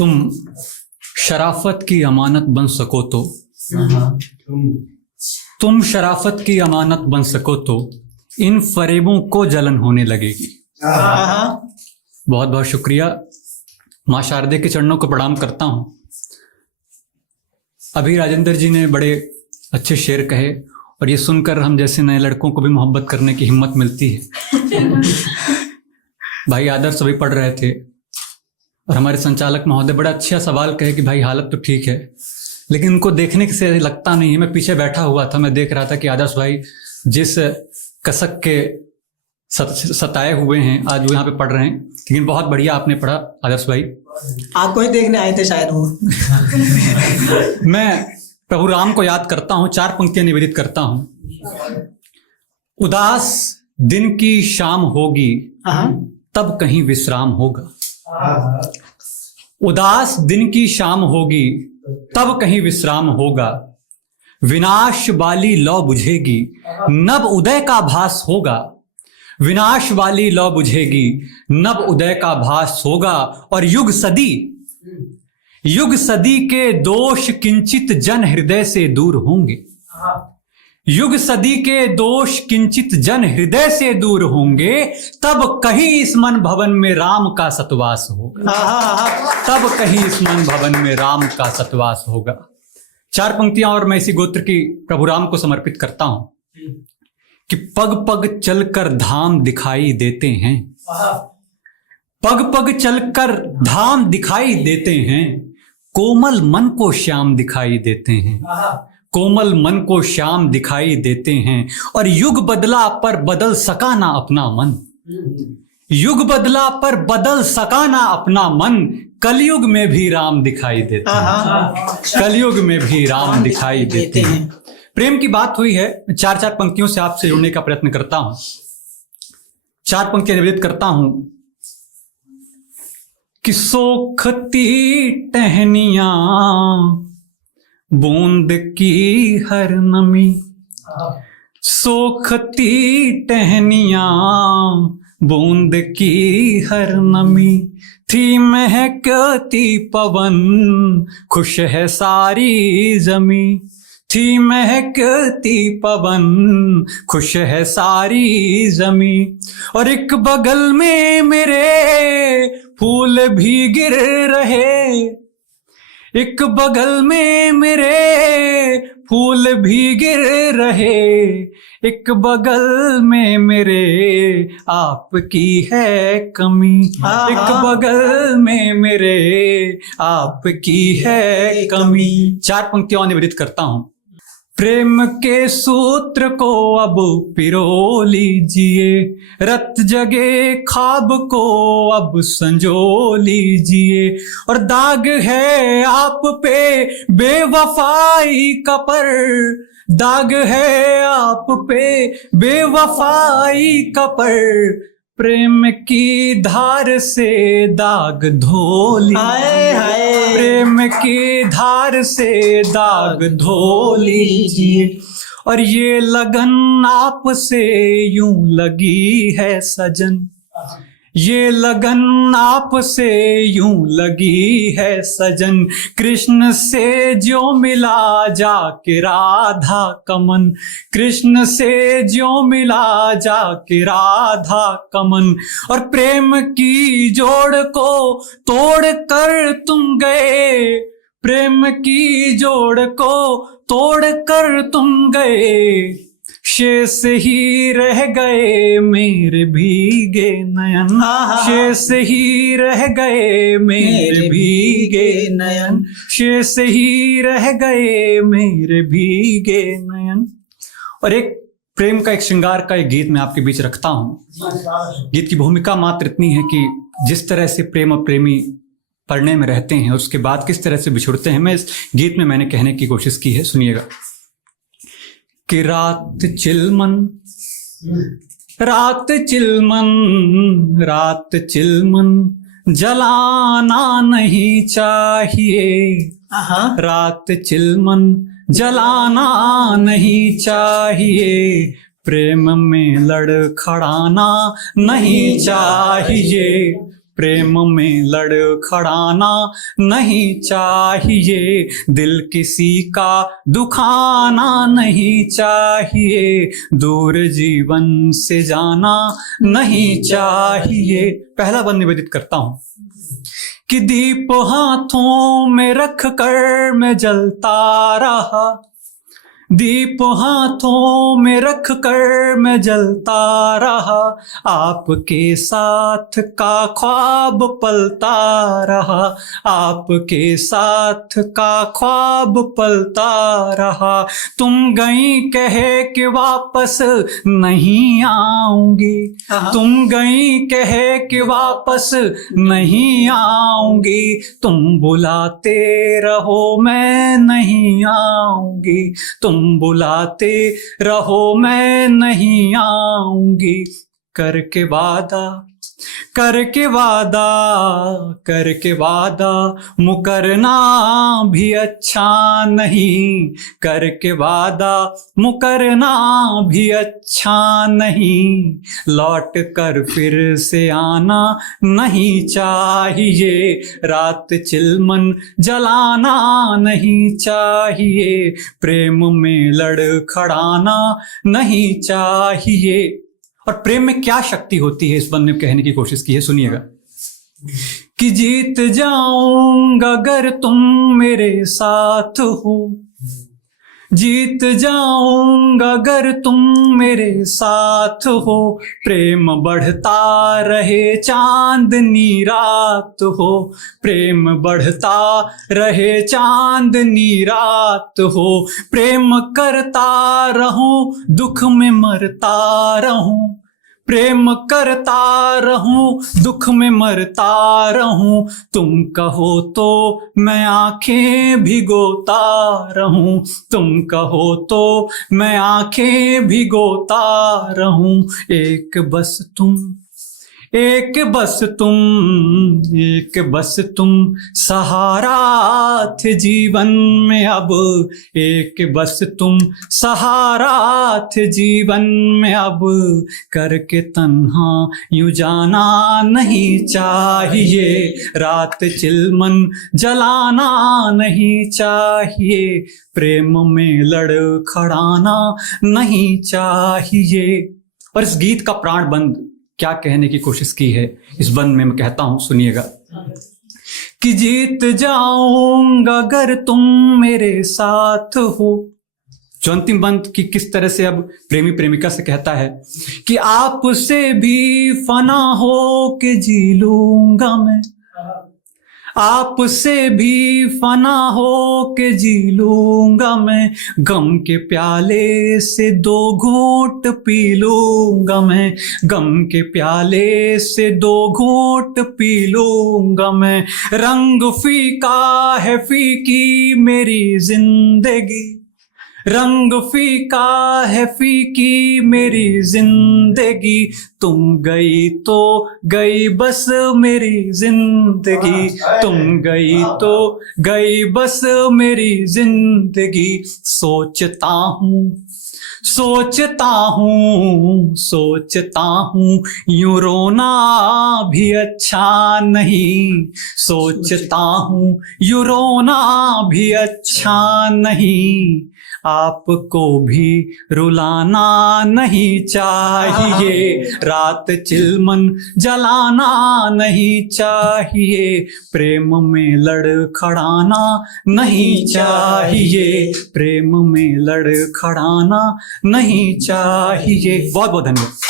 तुम शराफत की अमानत बन सको तो तुम शराफत की अमानत बन सको तो इन फरेबों को जलन होने लगेगी। बहुत बहुत शुक्रिया। माँ शारदे के चरणों को प्रणाम करता हूँ। अभी राजेंद्र जी ने बड़े अच्छे शेर कहे और ये सुनकर हम जैसे नए लड़कों को भी मोहब्बत करने की हिम्मत मिलती है। भाई आदर्श अभी पढ़ रहे थे और हमारे संचालक महोदय बड़ा अच्छा सवाल कहे कि भाई हालत तो ठीक है, लेकिन उनको देखने से लगता नहीं है। मैं पीछे बैठा हुआ था, मैं देख रहा था कि आदर्श भाई जिस कसक के सताए हुए हैं आज वो यहाँ पे पढ़ रहे हैं। लेकिन बहुत बढ़िया आपने पढ़ा आदर्श भाई। आपको ही देखने आए थे शायद वो। मैं प्रभु राम को याद करता हूँ, 4 पंक्तियां निवेदित करता हूँ। उदास दिन की शाम होगी तब कहीं विश्राम होगा। उदास दिन की शाम होगी तब कहीं विश्राम होगा। विनाश वाली लौ बुझेगी नब उदय का भास होगा। विनाश वाली लौ बुझेगी नब उदय का भास होगा। और युग सदी के दोष किंचित जन हृदय से दूर होंगे। युग सदी के दोष किंचित जन हृदय से दूर होंगे। तब कहीं इस मन भवन में राम का सतवास होगा। तब कहीं इस मन भवन में राम का सतवास होगा। 4 पंक्तियां और मैं इसी गोत्र की प्रभु राम को समर्पित करता हूं कि पग पग चलकर धाम दिखाई देते हैं। पग पग चलकर धाम दिखाई देते हैं। कोमल मन को श्याम दिखाई देते हैं। कोमल मन को श्याम दिखाई देते हैं। और युग बदला पर बदल सका ना अपना मन। युग बदला पर बदल सका ना अपना मन। कलयुग में भी राम दिखाई देते हैं। कलयुग में भी राम दिखाई देते हैं। प्रेम की बात हुई है। 4 पंक्तियों से आपसे जुड़ने का प्रयत्न करता हूं। 4 पंक्तियां निवेदित करता हूं कि सोखती टहनियां बूंद की हर नमी। सोखती टहनियां बूंद की हर नमी। थी महकती पवन खुश है सारी जमी। थी महकती पवन खुश है सारी जमी। और एक बगल में मेरे फूल भी गिर रहे। एक बगल में मेरे फूल भी गिर रहे। एक बगल में मेरे आपकी है कमी। एक बगल में मेरे आपकी है कमी। 4 पंक्तियां निवेदित करता हूं। प्रेम के सूत्र को अब पिरो लीजिए। रत जगे खाब को अब संजो लीजिए। और दाग है आप पे बेवफाई का पर। दाग है आप पे बेवफाई का पर। प्रेम की धार से दाग धो लीजिए। प्रेम की धार से दाग धो लीजिए। और ये लगन आपसे यूं लगी है सजन। ये लगन आपसे यूं लगी है सजन। कृष्ण से जो मिला जाके राधा कमन। कृष्ण से जो मिला जाके राधा कमन। और प्रेम की जोड़ को तोड़ कर तुम गए। प्रेम की जोड़ को तोड़ कर तुम गए। शेष ही रह गए मेरे भीगे नयन। शेष ही रह गए मेरे भीगे नयन। शेष ही रह गए मेरे भीगे नयन। और एक प्रेम का एक श्रृंगार का एक गीत मैं आपके बीच रखता हूं। गीत की भूमिका मात्र इतनी है कि जिस तरह से प्रेम और प्रेमी पढ़ने में रहते हैं उसके बाद किस तरह से बिछुड़ते हैं, मैं इस गीत में मैंने कहने की कोशिश की है। सुनिएगा कि रात चिलमन रात चिलमन रात चिलमन जलाना नहीं चाहिए। रात चिलमन जलाना नहीं चाहिए। प्रेम में लड़खड़ाना नहीं चाहिए। प्रेम में लड़खड़ाना नहीं चाहिए, दिल किसी का दुखाना नहीं चाहिए, दूर जीवन से जाना नहीं चाहिए। पहला बंद निवेदित करता हूं कि दीप हाथों में रख कर मैं जलता रहा, दीप हाथों में रख कर मैं जलता रहा, आपके साथ का ख्वाब पलता रहा, आपके साथ का ख्वाब पलता रहा। तुम गई कहे कि वापस नहीं आऊंगी, तुम गई कहे कि वापस नहीं आऊंगी, तुम बुलाते रहो मैं नहीं आऊंगी, तुम बुलाते रहो मैं नहीं आऊंगी। करके वादा, करके वादा, करके वादा मुकरना भी अच्छा नहीं, करके वादा मुकरना भी अच्छा नहीं, लौट कर फिर से आना नहीं चाहिए, रात चिलमन जलाना नहीं चाहिए, प्रेम में लड़खड़ाना नहीं चाहिए। और प्रेम में क्या शक्ति होती है, इस बंदे ने कहने की कोशिश की है, सुनिएगा। कि जीत जाऊंगा अगर तुम मेरे साथ हो, जीत जाऊंगा अगर तुम मेरे साथ हो, प्रेम बढ़ता रहे चांदनी रात हो, प्रेम बढ़ता रहे चांदनी रात हो, प्रेम करता रहूं दुख में मरता रहूं, प्रेम करता रहूं दुख में मरता रहूं, तुम कहो तो मैं आंखें भिगोता रहूं, तुम कहो तो मैं आंखें भिगोता रहूं, एक बस तुम, एक बस तुम, एक बस तुम सहारा थे जीवन में अब, एक बस तुम सहारा थे जीवन में अब, करके तन्हा यूं जाना नहीं चाहिए, रात चिलमन जलाना नहीं चाहिए, प्रेम में लड़खड़ाना नहीं चाहिए। और इस गीत का प्राण बंद क्या कहने की कोशिश की है, इस बंद में मैं कहता हूं, सुनिएगा। कि जीत जाऊंगा अगर तुम मेरे साथ हो, जो अंतिम बंद की किस तरह से अब प्रेमी प्रेमिका से कहता है कि आपसे भी फना हो के जी लूंगा मैं, आपसे भी फना हो के जी लूंगा मैं, गम के प्याले से दो घूंट पी लूंगा मैं, गम के प्याले से दो घूंट पी लूंगा मैं, रंग फीका है फीकी मेरी जिंदगी, रंग फीका है फीकी मेरी जिंदगी, तुम गई तो गई बस मेरी जिंदगी, तुम गई तो गई बस मेरी जिंदगी, सोचता हूँ, सोचता हूँ, सोचता हूँ यूं रोना भी अच्छा नहीं, सोचता हूँ यूं रोना भी अच्छा नहीं, आपको भी रुलाना नहीं चाहिए, रात चिलमन जलाना नहीं चाहिए, प्रेम में लड़खड़ाना नहीं चाहिए, प्रेम में लड़खड़ाना नहीं चाहिए। बहुत बहुत धन्यवाद।